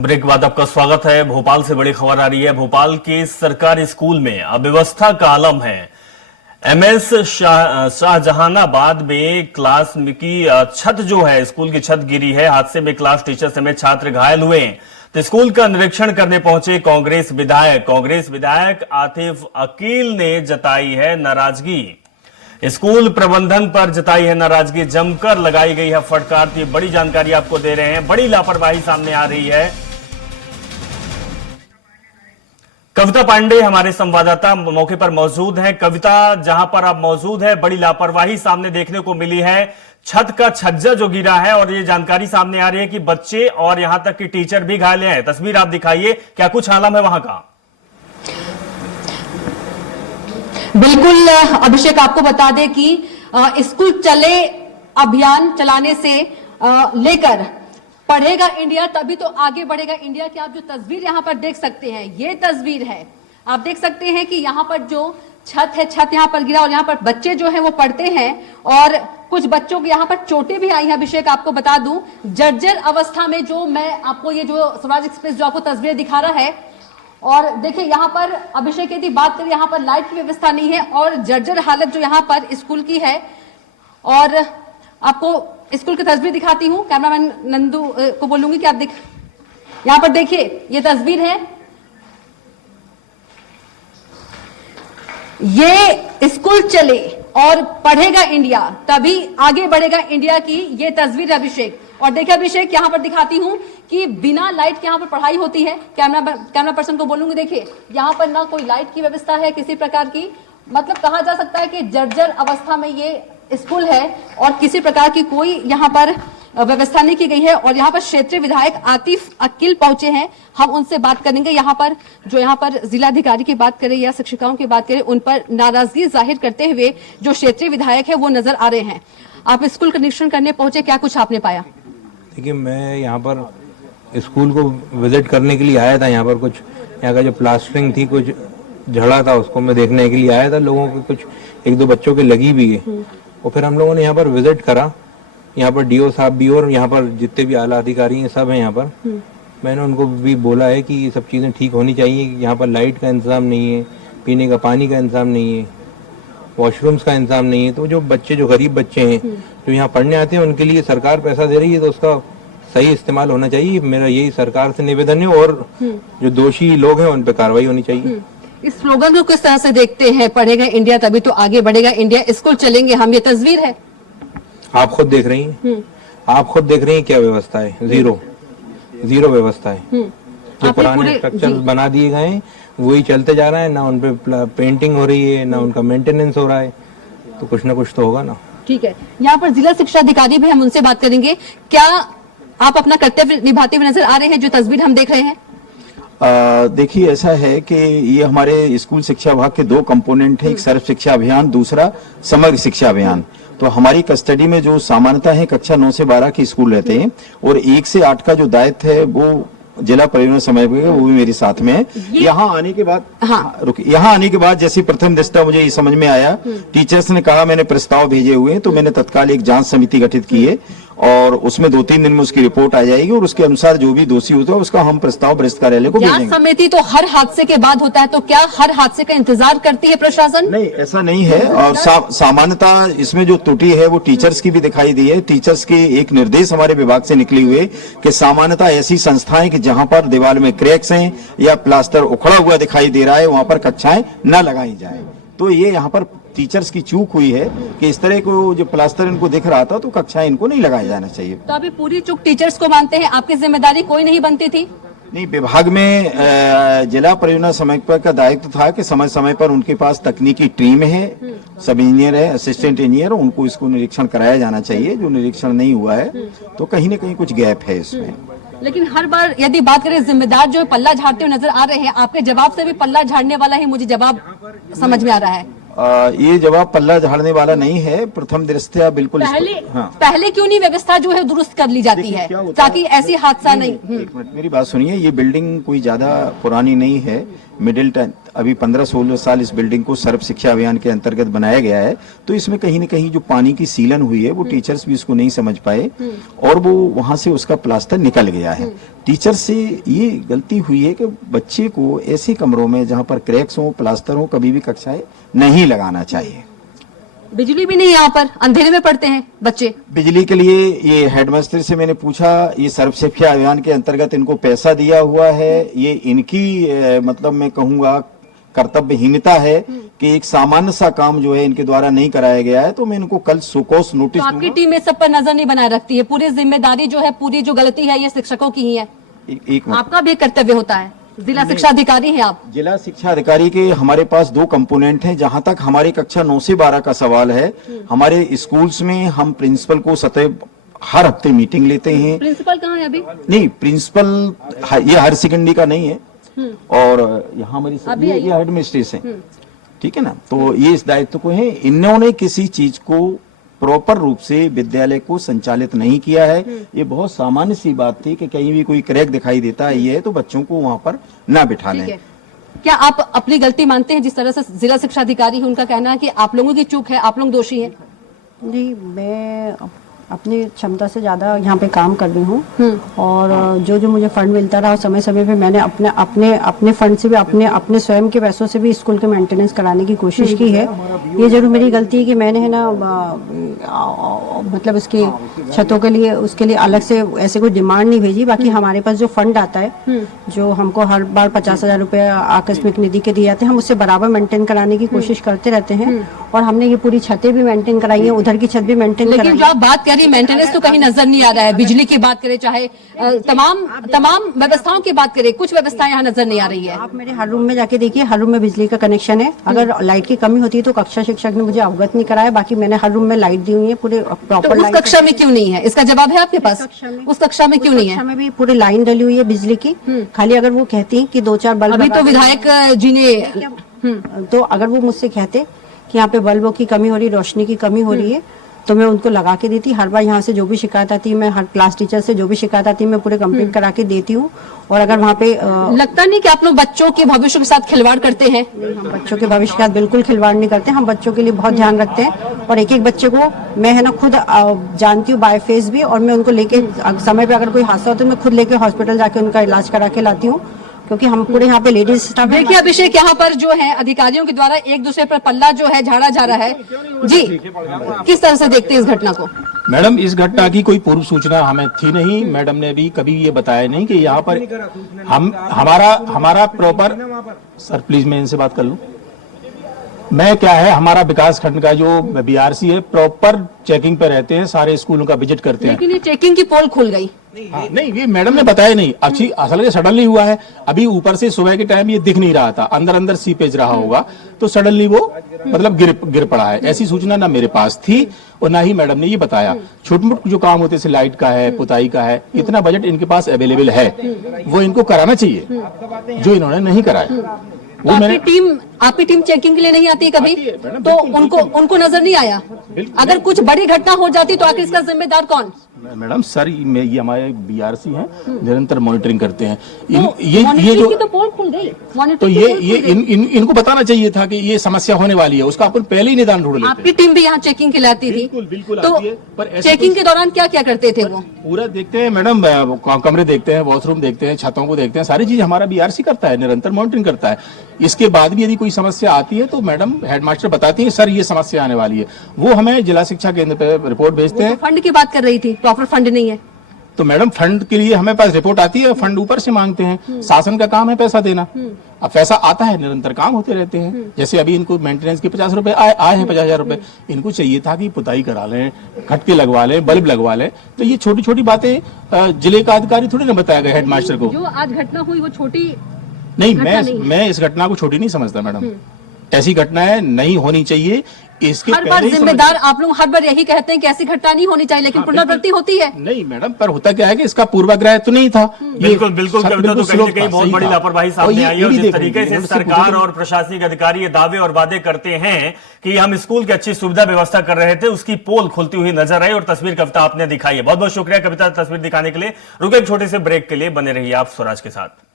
Break बाद आपका स्वागत है। भोपाल से बड़ी खबर आ रही है। भोपाल के सरकारी स्कूल में अव्यवस्था का आलम है। एमएस शाहजहानाबाद में क्लास की छत जो है, स्कूल की छत गिरी है। हादसे में क्लास टीचर समेत छात्र घायल हुए। तो स्कूल का निरीक्षण करने पहुंचे कांग्रेस विधायक आतिफ अकील ने जताई है नाराजगी। स्कूल प्रबंधन पर जताई है नाराजगी, जमकर लगाई गई है फटकार। तो बड़ी जानकारी आपको दे रहे हैं। बड़ी लापरवाही सामने आ रही है। कविता पांडे हमारे संवाददाता मौके पर मौजूद हैं। कविता, जहां पर आप मौजूद है, बड़ी लापरवाही सामने देखने को मिली है। छत का छज्जा जो गिरा है और ये जानकारी सामने आ रही है कि बच्चे और यहां तक कि टीचर भी घायल हैं। तस्वीर आप दिखाइए, क्या कुछ आलम है वहां का? बिल्कुल अभिषेक, आपको बता दें कि स्कूल चले अभियान चलाने से लेकर पढ़ेगा इंडिया तभी तो आगे बढ़ेगा इंडिया की आप जो तस्वीर यहां पर देख सकते हैं, ये तस्वीर है। आप देख सकते हैं कि यहां पर जो छत है, छत यहां पर गिरा और यहां पर बच्चे जो हैं वो पढ़ते हैं और कुछ बच्चों को यहां पर चोटें भी आई हैं। अभिषेक, आपको बता दूं, जर्जर अवस्था में जो मैं आपको ये जो स्वराज एक्सप्रेस जो आपको तस्वीर दिखा रहा है, और देखिए यहां पर अभिषेक यदि बात करें, यहां पर लाइट की व्यवस्था नहीं है और जर्जर हालत जो यहां पर स्कूल की है। और आपको स्कूल की तस्वीर दिखाती हूं, कैमरामैन नंदू को बोलूंगी कि आप यहां पर देखिए, ये तस्वीर है। ये स्कूल चले और पढ़ेगा इंडिया तभी आगे बढ़ेगा इंडिया की ये तस्वीर अभिषेक। और देखिए अभिषेक, यहां पर दिखाती हूं कि बिना लाइट के यहां पर पढ़ाई होती है। कैमरा पर्सन को बोलूंगी, देखिए यहां पर ना कोई लाइट की व्यवस्था है किसी प्रकार की, मतलब कहा जा सकता है कि जर्जर अवस्था में ये स्कूल है और किसी प्रकार की कोई यहां पर व्यवस्था नहीं की गई है। और यहां पर क्षेत्रीय विधायक आतिफ अकील पहुंचे हैं, हम उनसे बात करेंगे। यहां पर जिलाधिकारी की बात करें या शिक्षिकाओं की बात करें, उन पर नाराजगी जाहिर करते हुए जो क्षेत्रीय विधायक है वो नजर आ रहे हैं। आप स्कूल का निरीक्षण करने पहुंचे, क्या कुछ आपने पाया? देखिए, मैं यहाँ पर स्कूल को विजिट करने के लिए आया था। यहाँ पर कुछ यहाँ का जो प्लास्टरिंग थी, कुछ झड़ा था, उसको मैं देखने के लिए आया था। लोगों के कुछ एक दो बच्चों के लगी भी है। और फिर हम लोगों ने यहाँ पर विजिट करा। यहाँ पर डीओ साहब भी और यहाँ पर जितने भी आला अधिकारी हैं सब हैं यहाँ पर। मैंने उनको भी बोला है कि ये सब चीज़ें ठीक होनी चाहिए। यहाँ पर लाइट का इंतजाम नहीं है, पीने का पानी का इंतजाम नहीं है, वॉशरूम्स का इंतजाम नहीं है। तो जो बच्चे, जो गरीब बच्चे हैं जो यहाँ पढ़ने आते हैं, उनके लिए सरकार पैसा दे रही है तो उसका सही इस्तेमाल होना चाहिए। मेरा यही सरकार से निवेदन है और जो दोषी लोग हैं उन पर कार्रवाई होनी चाहिए। इस स्लोगन को किस तरह से देखते हैं? पढ़ेगा इंडिया तभी तो आगे बढ़ेगा इंडिया, स्कूल चलेंगे हम, ये तस्वीर है। आप खुद देख रही हैं, आप खुद देख रही हैं क्या व्यवस्था है। जीरो व्यवस्था है। जो पुराने स्ट्रक्चर्स बना दिए गए हैं वही चलते जा रहा है, ना उन पे पेंटिंग हो रही है, ना उनका मेंटेनेंस हो रहा है। तो कुछ ना कुछ तो होगा ना। ठीक है, यहाँ पर जिला शिक्षा अधिकारी भी, हम उनसे बात करेंगे। क्या आप अपना कर्तव्य निभाते हुए नजर आ रहे हैं जो तस्वीर हम देख रहे हैं? देखिए, ऐसा है कि ये हमारे स्कूल शिक्षा विभाग के दो कंपोनेंट है, एक सर्व शिक्षा अभियान, दूसरा समग्र शिक्षा अभियान। तो हमारी कस्टडी में जो सामान्यता है कक्षा 9 से 12 के स्कूल रहते हैं और 1 से 8 का जो दायित्व है वो जिला परियोजना समय वो भी मेरे साथ में है। यहाँ आने के बाद यहाँ आने के बाद जैसी प्रथम दृष्टया मुझे ये समझ में आया, टीचर्स ने कहा, मैंने प्रस्ताव भेजे हुए हैं, तो मैंने तत्काल एक जांच समिति गठित की है और उसमें 2-3 दिन में उसकी रिपोर्ट आ जाएगी और उसके अनुसार जो भी दोषी होता है उसका हम प्रस्ताव वरिष्ठ कार्यालय को भेजेंगे। समिति तो हर हादसे के बाद होता है, तो क्या हर हादसे का इंतजार करती है प्रशासन? नहीं, ऐसा नहीं है। और सामान्यता इसमें जो त्रुटि है वो टीचर्स की भी दिखाई दी है। टीचर्स के एक निर्देश हमारे विभाग से निकले हुए कि सामान्यता ऐसी संस्थाएं कि जहां पर दीवार में क्रैक्स हैं या प्लास्टर उखड़ा हुआ दिखाई दे रहा है वहां पर कक्षाएं न लगाई जाए। तो ये यहाँ पर टीचर्स की चूक हुई है कि इस तरह को जो प्लास्टर इनको दिख रहा था तो कक्षाएं इनको नहीं लगाया जाना चाहिए। तो अभी पूरी चूक टीचर्स को मानते हैं, आपकी जिम्मेदारी कोई नहीं बनती थी? नहीं, विभाग में जिला परियोजना समय का दायित्व था कि समय समय पर उनके पास तकनीकी टीम है, सब इंजीनियर है, असिस्टेंट इंजीनियर, उनको इसको निरीक्षण कराया जाना चाहिए। जो निरीक्षण नहीं हुआ है तो कहीं न कहीं कुछ गैप है इसमें। लेकिन हर बार यदि बात करें, जिम्मेदार जो पल्ला झाड़ते हुए नजर आ रहे हैं, आपके जवाब से भी पल्ला झाड़ने वाला ही मुझे जवाब समझ में आ रहा है। ये जवाब पल्ला झाड़ने वाला नहीं है। प्रथम दृष्टया बिल्कुल पहले क्यों नहीं व्यवस्था जो है दुरुस्त कर ली जाती है ताकि ऐसी हादसा नहीं। एक मिनट, मेरी बात सुनिए। ये बिल्डिंग कोई ज्यादा पुरानी नहीं है, मिडिल अभी 15-16 साल इस बिल्डिंग को सर्व शिक्षा अभियान के अंतर्गत बनाया गया है, तो इसमें कहीं न कहीं जो पानी की सीलन हुई है वो टीचर्स भी उसको नहीं समझ पाए और वो वहां से उसका प्लास्टर निकल गया है। टीचर से ये गलती हुई है कि बच्चे को ऐसे कमरों में जहां पर क्रैक्स हो, प्लास्टर हो, कभी भी कक्षाएं नहीं लगाना चाहिए। बिजली भी नहीं यहाँ पर, अंधेरे में पढ़ते हैं बच्चे। बिजली के लिए ये हेडमास्टर से मैंने पूछा, ये सर्व शिक्षा अभियान के अंतर्गत इनको पैसा दिया हुआ है, ये इनकी मतलब मैं कहूंगा कर्तव्यहीनता है कि एक सामान्य सा काम जो है इनके द्वारा नहीं कराया गया है, तो मैं इनको कल सुकोस नोटिस तो आपकी दूंगा। टीम में सब पर नजर नहीं बनाए रखती है, पूरी जिम्मेदारी जो है, पूरी जो गलती है ये शिक्षकों की ही है। एक मिनट। आपका भी एक कर्तव्य होता है, जिला शिक्षा अधिकारी हैं आप। जिला शिक्षा अधिकारी के हमारे पास 2 कंपोनेंट हैं। जहां तक हमारी कक्षा 9 से 12 का सवाल है, हमारे स्कूल्स में हम प्रिंसिपल को सतह हर हफ्ते मीटिंग लेते हैं। प्रिंसिपल कहाँ है अभी? नहीं, प्रिंसिपल ये हायर सेकेंडरी का नहीं है और यहाँ हमारी ये एडमिनिस्ट्रेशन, ठीक है ना, तो ये इस दायित्व को है। इन्होंने किसी चीज को प्रॉपर रूप से विद्यालय को संचालित नहीं किया है। ये बहुत सामान्य सी बात थी कि कहीं भी कोई क्रैक दिखाई देता है ये तो बच्चों को वहां पर ना बिठा लें। क्या आप अपनी गलती मानते हैं? जिस तरह से जिला शिक्षा अधिकारी है उनका कहना है कि आप लोगों की चूक है, आप लोग दोषी हैं। जी, मैं अपनी क्षमता से ज़्यादा यहाँ पे काम कर रही हूँ और जो जो मुझे फंड मिलता रहा समय समय पे मैंने अपने फंड से भी अपने स्वयं के पैसों से भी स्कूल के मेंटेनेंस कराने की कोशिश की है। ये जरूर मेरी गलती है कि मैंने है ना मतलब उसकी छतों के लिए उसके लिए अलग से ऐसे कोई डिमांड नहीं भेजी। बाकी हमारे पास जो फंड आता है, जो हमको हर बार 50,000 रुपए आकस्मिक निधि के दिए जाते हैं, हम उससे बराबर मेंटेन कराने की कोशिश करते रहते हैं और हमने ये पूरी छतें भी मेंटेन कराई है, उधर की छत भी मेंटेन कराई है। लेकिन जो आप बात कर रही मेंटेनेंस तो कहीं नजर नहीं आ रहा है। बिजली की बात करें, चाहे तमाम व्यवस्थाओं की बात करें, कुछ व्यवस्थाएं यहाँ नजर नहीं आ रही है। आप मेरे हर रूम में जाके देखिए, हर रूम में बिजली का कनेक्शन है। अगर लाइट की कमी होती है तो कक्षा शिक्षक ने मुझे अवगत नहीं कराया। बाकी मैंने हर रूम में लाइट दी हुई है, पूरे तो प्रॉपर उस लाइट। कक्षा में क्यों नहीं है, इसका जवाब है आपके पास? उस कक्षा में क्यों नहीं है? कक्षा में भी पूरी लाइन डली हुई है बिजली की। खाली अगर वो कहती कि 2-4 बल्ब अभी तो विधायक जी ने तो अगर वो मुझसे कहते कि यहाँ पे बल्बों की कमी हो रही, रोशनी की कमी हो रही है, तो मैं उनको लगा के देती। हर बार यहाँ से जो भी शिकायत आती है, मैं हर क्लास टीचर से जो भी शिकायत आती है मैं पूरे कंप्लीट करा के देती हूँ। और अगर वहाँ पे लगता नहीं कि आप लोग बच्चों के भविष्य के साथ खिलवाड़ करते हैं? हम बच्चों के भविष्य के साथ बिल्कुल खिलवाड़ नहीं करते। हम बच्चों के लिए बहुत ध्यान रखते हैं और एक एक बच्चे को मैं है ना खुद जानती हूँ बाय फेस भी, और मैं उनको लेके समय पे अगर कोई हादसा हो तो मैं खुद लेके हॉस्पिटल जाके उनका इलाज करा के लाती हूँ, क्योंकि हम पूरे यहाँ पे लेडीज स्टाफ। देखिए अभिषेक, यहाँ पर जो है अधिकारियों के द्वारा एक दूसरे पर पल्ला जो है झाड़ा जा रहा है। जी, किस तरह से देखते हैं इस घटना को? मैडम, इस घटना की कोई पूर्व सूचना हमें थी नहीं। मैडम ने भी कभी ये बताया नहीं कि यहाँ पर हमारा प्रॉपर। सर प्लीज मैं इनसे बात कर लूं। मैं क्या है, हमारा विकास खंड का जो बीआरसी है प्रॉपर चेकिंग पे रहते हैं, सारे स्कूलों का विजिट करते हैं। लेकिन ये चेकिंग की पोल खुल गई। हाँ, नहीं, ये मैडम ने बताया नहीं। अच्छी असल में सडनली हुआ है। अभी ऊपर से सुबह के टाइम ये दिख नहीं रहा था, अंदर सीपेज रहा होगा, तो सडनली वो मतलब गिर पड़ा है। ऐसी सूचना ना मेरे पास थी और ना ही मैडम ने ये बताया। छोटे मोटे जो काम होते हैं, लाइट का है, पुताई का है, इतना बजट इनके पास अवेलेबल है, वो इनको कराना चाहिए, जो इन्होंने नहीं कराया। वो आपकी टीम चेकिंग के लिए नहीं आती कभी? तो उनको नजर नहीं आया? अगर कुछ बड़ी घटना हो जाती तो आखिर इसका जिम्मेदार कौन? मैडम सर, ये हमारे बीआरसी हैं, निरंतर मॉनिटरिंग करते हैं। ये जो तो पोल खुल गई, तो इनको बताना चाहिए था कि ये समस्या होने वाली है, उसका अपन पहले ही निदान ढूंढ लेते। आपकी टीम भी यहाँ चेकिंग के लिए आती थी? बिल्कुल तो आती है, पर चेकिंग के दौरान क्या क्या करते थे वो? पूरा देखते हैं मैडम, कमरे देखते हैं, वॉशरूम देखते हैं, छतों को देखते हैं, सारी चीज हमारा बीआरसी करता है, निरंतर मॉनिटरिंग करता है। इसके बाद भी यदि कोई समस्या आती है तो मैडम हेडमास्टर बताती है, सर ये समस्या आने वाली है, वो हमें जिला शिक्षा केंद्र पे रिपोर्ट भेजते हैं। फंड की बात कर रही थी, प्रॉपर फंड नहीं है तो मैडम फंड के लिए हमें पास रिपोर्ट आती है, फंड ऊपर से मांगते हैं। शासन का काम है पैसा देना। अब पैसा आता है, निरंतर काम होते रहते हैं। जैसे अभी इनको मेंटेनेंस के 50 रुपए आए हैं, 50,000 रुपए। इनको चाहिए था कि पुताई करा लें, खटके लगवा लें, बल्ब लगवा लें। तो ये छोटी छोटी बातें जिले का अधिकारी थोड़ी ना बताएगा हेडमास्टर को। जो आज घटना हुई वो छोटी नहीं, मैं इस घटना को छोटी नहीं समझता मैडम। ऐसी घटनाएं नहीं होनी चाहिए। इसके हर बार जिम्मेदार आप लोग हर बार यही कहते हैं कि ऐसी घटना नहीं होनी चाहिए, लेकिन पुनरावृत्ति होती है। नहीं मैडम, पर होता क्या है कि इसका पूर्वाग्रह तो नहीं था। बिल्कुल बिल्कुल कविता, तो कहीं ना कहीं बहुत बड़ी लापरवाही सामने आई है। और जिस तरीके से सरकार और प्रशासनिक अधिकारी ये दावे और वादे करते हैं कि हम स्कूल की अच्छी सुविधा व्यवस्था कर रहे थे, उसकी पोल खुलती हुई नजर आई और तस्वीर कविता आपने दिखाई है। बहुत बहुत शुक्रिया कविता, तस्वीर दिखाने के लिए। रुके एक छोटे से ब्रेक के लिए, बने रहिए आप स्वराज के साथ।